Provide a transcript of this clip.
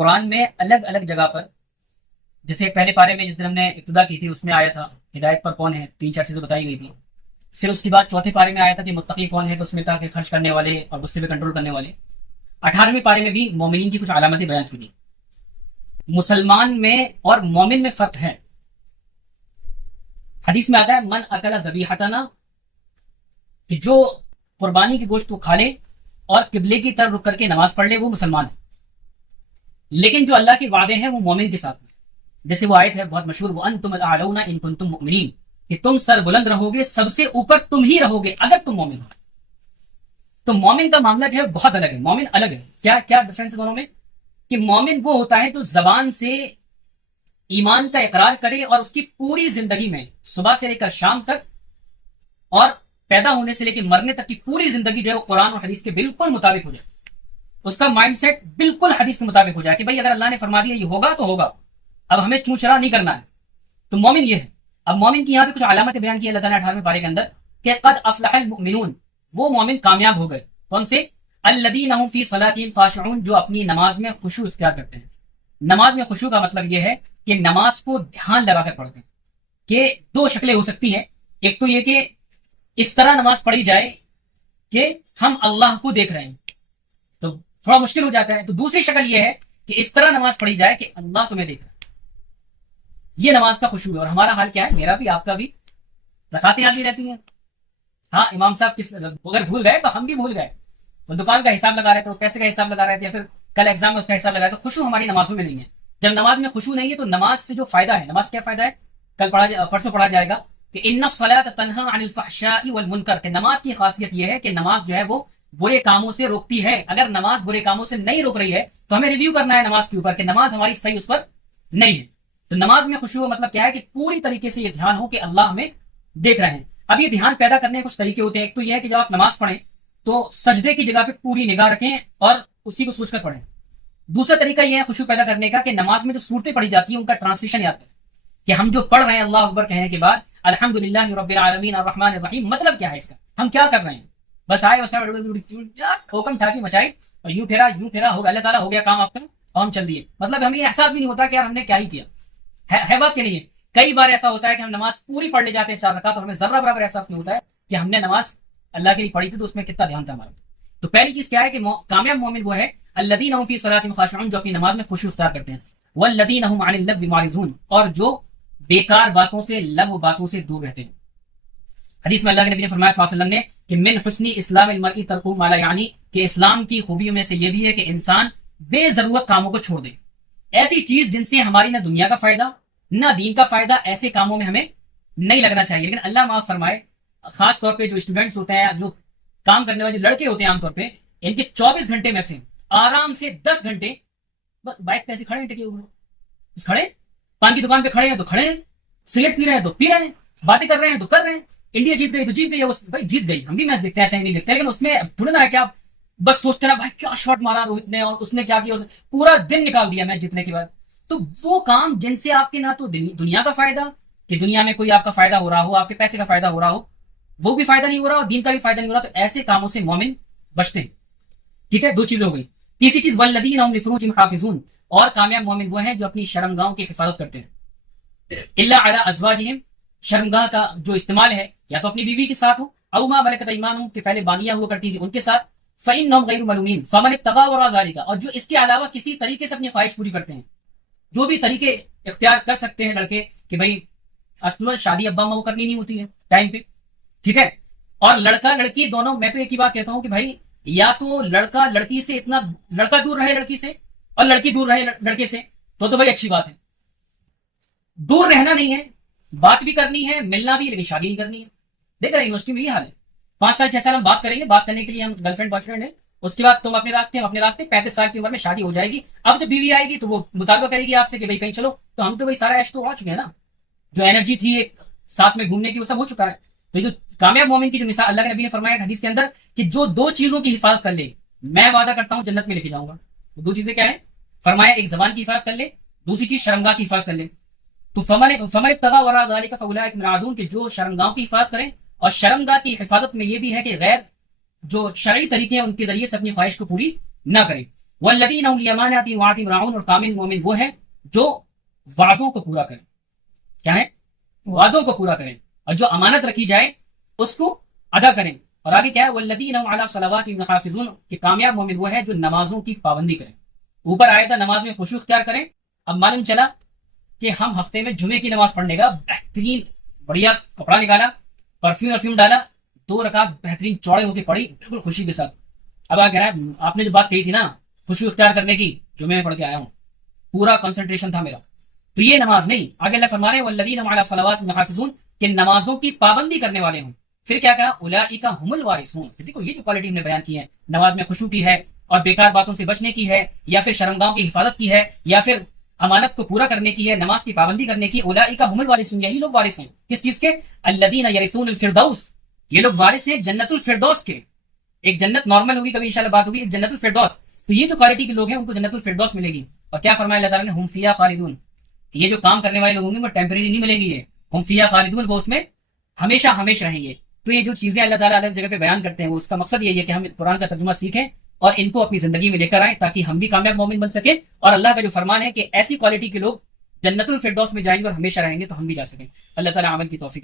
कुरान में अलग अलग जगह पर, जैसे पहले पारे में जिस दिन हमने इब्तिदा की थी उसमें आया था हिदायत पर कौन है, 3-4 चीजें बताई गई थी। फिर उसके बाद चौथे पारे में आया था कि मुत्तकी कौन है, तो उसमें था कि खर्च करने वाले और गुस्से पे कंट्रोल करने वाले। 18वें पारे में भी मोमिनीन की कुछ अलामतें बयान की थी। मुसलमान में और मोमिन में फर्क है। हदीस में आता है मन अकला ज़बीहतना, कि जो कुर्बानी की गोश्त को खा ले और किबले की तरफ रुक करके नमाज पढ़ ले वो मुसलमान है। लेकिन जो अल्लाह के वादे हैं वो मोमिन के साथ में, जैसे वो आयत है बहुत मशहूर, वो अंतुम अल-आलौना इन कुंतुम मुमिनीन, कि तुम सर बुलंद रहोगे, सबसे ऊपर तुम ही रहोगे अगर तुम मोमिन हो। तो मोमिन का मामला जो है बहुत अलग है, मोमिन अलग है। क्या क्या डिफरेंस है दोनों में? कि मोमिन वो होता है जो जबान से ईमान का इकरार करे और उसकी पूरी जिंदगी में सुबह से लेकर शाम तक और पैदा होने से लेकर मरने तक की पूरी जिंदगी जो है वो कुरान और हदीस के बिल्कुल मुताबिक हो जाए। उसका माइंडसेट बिल्कुल हदीस के मुताबिक हो जाए कि भाई अगर अल्लाह ने फरमा दिया ये होगा तो होगा, अब हमें चूचरा नहीं करना है। तो मोमिन ये है। अब मोमिन की यहाँ पे कुछ अलामतें बयान की अल्लाह ताला ने 18वें पारे के अंदर कि कद अफलहल मुमिनून, वो मोमिन कामयाब हो गए। कौन से? अल्लदीना हुम फी सलातिहिम खाशिऊन, जो अपनी नमाज में खुशू इख्तियार करते हैं। नमाज में खुशू का मतलब यह है कि नमाज को ध्यान लगाकर पढ़ते हैं। कि दो शक्लें हो सकती हैं, एक तो ये कि इस तरह नमाज पढ़ी जाए कि हम अल्लाह को देख रहे हैं, तो थोड़ा मुश्किल हो जाता है। तो दूसरी शक्ल यह है कि इस तरह नमाज पढ़ी जाए कि अल्लाह तुम्हें देख रहा है। ये नमाज का खुशू है। और हमारा हाल क्या है, मेरा भी आपका भी, रकातें याद नहीं रहती हैं। हाँ, इमाम साहब किस अगर भूल गए तो हम भी भूल गए, तो दुकान का हिसाब लगा रहे थे, पैसे का हिसाब लगा रहे थे, या फिर कल एग्जाम में उसका हिसाब लगा रहे थे। तो खुशू हमारी नमाजों में नहीं है। जब नमाज में खुशू नहीं है तो नमाज से जो फायदा है, नमाज क्या फायदा है, कल परसों पढ़ा जाएगा कि इन्ना सलात तन्हा अनिल फहशाई वल मुनकर, कि नमाज की खासियत यह है कि नमाज जो है वो बुरे कामों से रोकती है। अगर नमाज बुरे कामों से नहीं रोक रही है तो हमें रिव्यू करना है नमाज के ऊपर कि नमाज हमारी सही उस पर नहीं है। तो नमाज में खुशू मतलब क्या है कि पूरी तरीके से ये ध्यान हो कि अल्लाह हमें देख रहे हैं। अब ये ध्यान पैदा करने के कुछ तरीके होते हैं। एक तो यह है कि जब आप नमाज पढ़ें तो सजदे की जगह पे पूरी निगाह रखें और उसी को सोचकर पढ़ें। दूसरा तरीका यह है खुशू पैदा करने का कि नमाज में जो सूरतें पढ़ी जाती हैं उनका ट्रांसलेशन याद करें, कि हम जो पढ़ रहे हैं अल्लाह अकबर कहने के बाद अल्हम्दुलिल्लाह रब्बिल आलमीन अर्रहमानिर रहीम, मतलब क्या है इसका, हम क्या कर रहे हैं। बस आए उसका ठोकम ठाकी मचाई और यूं फेरा हो गया, अल्लाह ताला हो गया काम आपका और हम चल दिए। मतलब हमें एहसास भी नहीं होता कि यार हमने क्या ही किया है बात के लिए। कई बार ऐसा होता है कि हम नमाज पूरी पढ़ ले जाते हैं 4 रकात और हमें जर्रा बराबर एहसास नहीं होता है कि हमने नमाज अल्लाह के लिए पढ़ी थी तो उसमें कितना ध्यान था हमारा। तो पहली चीज क्या है कि कामयाब मोमिन वो है अल्लज़ीना हुम फी सलातिहिम खाशिऊन, जो अपनी नमाज में खुशू इख्तियार करते हैं। वल्लज़ीना हुम अनिल लग़्वी मुअरिज़ून, और जो बेकार बातों से, लग़्व बातों से दूर रहते हैं। हदीस में अल्लाह के नबी ने फरमाया सल्लल्लाहु अलैहि वसल्लम ने कि मिन हुस्नी इस्लामिल मर्इ तर्कुहु मा ला यानी, कि इस्लाम की खूबियों में से यह भी है कि इंसान बेजरूरत कामों को छोड़ दे। ऐसी चीज जिनसे हमारी ना दुनिया का फायदा ना दीन का फायदा, ऐसे कामों में हमें नहीं लगना चाहिए। लेकिन अल्लाह माफ फरमाए, खास तौर पे जो स्टूडेंट्स होते हैं, जो काम करने वाले लड़के होते हैं आमतौर पे, इनके 24 घंटे में से आराम से 10 घंटे बाइक पे ऐसे खड़े हैं, टिके हुए खड़े, पान की दुकान पे खड़े हैं तो खड़े हैं, सिगरेट पी रहे हैं तो पी रहे हैं, बातें कर रहे हैं तो कर रहे हैं, इंडिया जीत गई तो जीत गई। भाई जीत गई, हम भी मैच देखते हैं, ऐसा ही नहीं देखते, लेकिन उसमें थोड़ा ना है कि आप बस सोचते ना भाई क्या शॉट मारा रोहित ने और उसने क्या किया, उसने पूरा दिन निकाल दिया मैच जीतने के बाद। तो वो काम जिनसे आपके ना तो दुनिया का फायदा, कि दुनिया में कोई आपका फायदा हो रहा हो, आपके पैसे का फायदा हो रहा हो, वो भी फायदा नहीं हो रहा और दीन का भी फायदा नहीं हो रहा, तो ऐसे कामों से मोमिन बचते हैं। ठीक है, 2 चीजें हो गई। तीसरी चीज वल्लज़ीना हुम लिफुरूजिहिम हाफिज़ून, और कामयाब मोमिन वो हैं जो अपनी शर्मगाहों की हिफाजत करते हैं। इल्ला अला अज़वाजिहिम, शर्मगाह का जो इस्तेमाल है या तो अपनी बीवी के साथ हो, औ मा मलकत अयमानुहुम, के पहले बानियां हुआ करती थी उनके साथ, फ़इन्नहुम गैरु मलूमीन फ़मन इब्तग़ा वरा ज़ालिका, और जो इसके अलावा किसी तरीके से अपनी ख्वाहिश पूरी करते हैं, जो भी तरीके इख्तियार कर सकते हैं लड़के कि भाई असल में शादी अब्बा अम्मा को करनी नहीं होती है टाइम पे, ठीक है, और लड़का लड़की दोनों। मैं तो एक ही बात कहता हूं कि भाई या तो लड़का लड़की से इतना, लड़का दूर रहे लड़की से और लड़की दूर रहे लड़के से, तो भाई अच्छी बात है। दूर रहना नहीं है, बात भी करनी है, मिलना भी, लेकिन शादी नहीं करनी है। देख रहे यूनिवर्सिटी में ये हाल है, 5 साल 6 साल हम बात करेंगे, बात करने के लिए हम गर्लफ्रेंड बॉयफ्रेंड है, उसके बाद तुम अपने रास्ते, हम अपने रास्ते, 35 साल की उम्र में शादी हो जाएगी। अब जब बीवी आएगी तो वो मुतालबा करेगी आपसे कि भाई कहीं चलो, तो हम तो भाई सारा ऐश तो आ चुके हैं ना, जो एनर्जी थी एक साथ में घूमने की वो सब हो चुका है। तो जो कामयाब मोमिन की जो मिसाल अल्लाह के नबी ने फरमाया हदीस के अंदर कि जो 2 चीजों की हिफाजत कर ले, मैं वादा करता हूं जन्नत में लेके जाऊंगा। वो 2 चीजें क्या है? फरमाया एक जबान की हिफाजत कर ले, दूसरी चीज शर्मगाह की हिफाजत कर ले। तो फमन इब्तग़ा वरा ज़ालिका फ़उलाइका मिन आदून, के जो शर्मगाह की हिफाजत करें, और शर्मगाह की हिफाजत में ये भी है कि गैर जो शरई तरीके हैं उनके जरिए से अपनी ख्वाहिश को पूरी ना करें। वल्लज़ीना हुम लिअमानातिहिम व अहदिहिम राऊन, और कामिल मोमिन वो है जो वादों को पूरा करें। क्या है? वादों को पूरा करें, और जो अमानत रखी जाए उसको अदा करें। और आगे क्या है? वल्लज़ीना हुम अला सलावातिहिम युहाफ़िज़ून, कि कामयाब मोमिन वो है जो नमाजों की पाबंदी करें। ऊपर आया था नमाज में खुशू इख्तियार करें, अब मालूम चला कि हम हफ्ते में जुमे की नमाज पढ़ने का बेहतरीन बढ़िया कपड़ा निकाला, परफ्यूम डाला, 2 रकात बेहतरीन चौड़े होकर पढ़ी, बिल्कुल खुशी के साथ। अब आ कह रहा है आपने जो बात कही थी ना खुशू इख्तियार करने की, जुमे में पढ़ के आया हूँ, पूरा कंसंट्रेशन था मेरा। तो ये नमाज नहीं। आगे अल्लाह फरमा रहे हैं वल्लज़ीना हुम अला सलावातिहिम युहाफ़िज़ून, कि नमाजों की पाबंदी करने वाले हों। फिर क्या कहा? उलाइका हुमुल वारिसून। देखो ये जो क्वालिटी हमने बयान की है, नमाज में खुशू की है, और बेकार बातों से बचने की है, या फिर शर्मगाहों की हिफाजत की है, या फिर अमानत को पूरा करने की है, नमाज की पाबंदी करने की। उलाइका हुमुल वारिसून, यही लोग वारिस हैं। किस चीज के? अल्लज़ीना यरिसूनल फिरदौस, ये लोग वारिस हैं जन्नतुल फिरदौस के। एक जन्नत नॉर्मल होगी, कभी इंशाल्लाह बात होगी, एक जन्नतुल फिरदौस। तो ये जो क्वालिटी के लोग हैं उनको जन्नतुल फिरदौस मिलेगी। और क्या फरमाया अल्लाह ताला ने? हुम फिया खालिदून। ये जो काम करने वाले लोग होंगे वो टेम्परेरी नहीं मिलेगी, ये हुम फिया खालिदून, वो उसमें हमेशा हमेशा रहेंगे। तो ये जो चीजें अल्लाह ताला अलग जगह पे बयान करते हैं, वो उसका मकसद यही है कि हम कुरान का तर्जुमा सीखें और इनको अपनी जिंदगी में लेकर आए, ताकि हम भी कामयाब मोमिन बन सके। और अल्लाह का जो फरमान है कि ऐसी क्वालिटी के लोग जन्नतुल फिरदौस में जाएंगे और हमेशा रहेंगे, तो हम भी जा सकें। अल्लाह ताला अमल की तौफीक